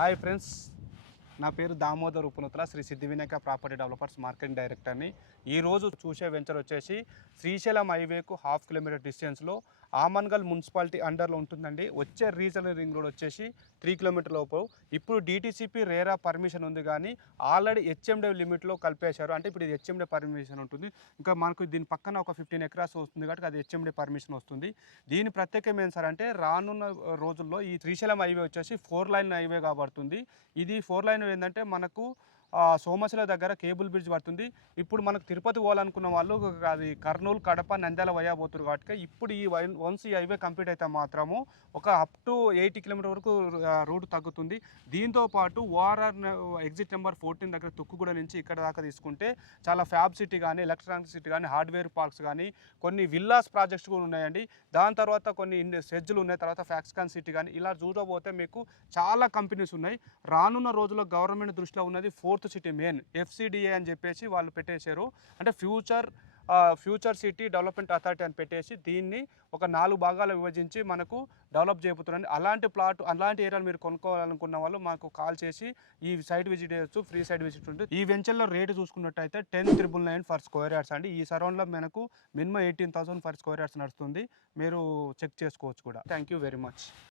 Hi friends, నా పేరు దామోదర్ ఉపనుత్ర, శ్రీ సిద్ధి Vinayaka property developers marketing డైరెక్టర్ని. ఈరోజు చూసే వెంచర్ వచ్చేసి శ్రీశైలం హైవేకు 1/2 కిలోమీటర్ డిస్టెన్స్లో ఆమన్గల్ మున్సిపాలిటీ అండర్లో ఉంటుందండి. వచ్చే రీజనల్ రింగ్ రోడ్ వచ్చేసి 3 కిలోమీటర్ లోపు. ఇప్పుడు డిటీసీపీ రేరా పర్మిషన్ ఉంది, కానీ ఆల్రెడీ హెచ్ఎండే లిమిట్లో కలిపేశారు. అంటే ఇప్పుడు ఇది హెచ్ఎండే పర్మిషన్ ఉంటుంది. ఇంకా మనకు దీని పక్కన ఒక 15 ఎకరాస్ వస్తుంది కాబట్టి అది హెచ్ఎండే పర్మిషన్ వస్తుంది. దీని ప్రత్యేకం ఏం సార్ అంటే, రానున్న రోజుల్లో ఈ శ్రీశైలం హైవే వచ్చేసి 4 లైన్ హైవే కాబడుతుంది. ఇది 4 లైన్ ఏంటంటే మనకు సోమశిల దగ్గర కేబుల్ బ్రిడ్జ్ పడుతుంది. ఇప్పుడు మనకు తిరుపతి పోవాలనుకున్న వాళ్ళు అది కర్నూలు, కడప, నంద్యాల వయా పోతున్నారు కాబట్టి ఇప్పుడు వన్స్ ఈ హైవే కంప్లీట్ అయితే మాత్రము ఒక అప్ టు 80 కిలోమీటర్ వరకు రూట్ తగ్గుతుంది. దీంతో పాటు ఓఆర్ఆర్ ఎగ్జిట్ నెంబర్ 14 దగ్గర తుక్కుగూడ నుంచి ఇక్కడ దాకా తీసుకుంటే చాలా ఫ్యాబ్ సిటీ కానీ, ఎలక్ట్రానిక్ సిటీ కానీ, హార్డ్వేర్ పార్క్స్ కానీ, కొన్ని విల్లాస్ ప్రాజెక్ట్స్ కూడా ఉన్నాయండి. దాని తర్వాత కొన్ని సెజ్లు ఉన్నాయి. తర్వాత ఫ్యాక్స్కాన్ సిటీ కానీ ఇలా చూడబోతే మీకు చాలా కంపెనీస్ ఉన్నాయి. రానున్న రోజుల్లో గవర్నమెంట్ దృష్టిలో ఉన్నది 4th సిటీ మెయిన్ ఎఫ్సిడిఏ అని చెప్పేసి వాళ్ళు పెట్టేశారు. అంటే ఫ్యూచర్ సిటీ డెవలప్మెంట్ అథారిటీ అని పెట్టేసి దీన్ని ఒక 4 భాగాలు విభజించి మనకు డెవలప్ చేయబోతున్నారండి. అలాంటి ఏరియాలు మీరు కొనుక్కోవాలనుకున్న వాళ్ళు మాకు కాల్ చేసి ఈ సైట్ విజిట్ చేయొచ్చు. ఫ్రీ సైట్ విజిట్ ఉంటుంది. ఈ వెంచర్లో రేటు చూసుకున్నట్టయితే 10,999 ఫర్ స్క్వేర్ యార్డ్స్ అండి. ఈ సరౌండ్లో మనకు మినిమం 18,000 ఫర్ స్క్వేర్ యార్డ్స్ నడుస్తుంది. మీరు చెక్ చేసుకోవచ్చు కూడా. Thank you very much.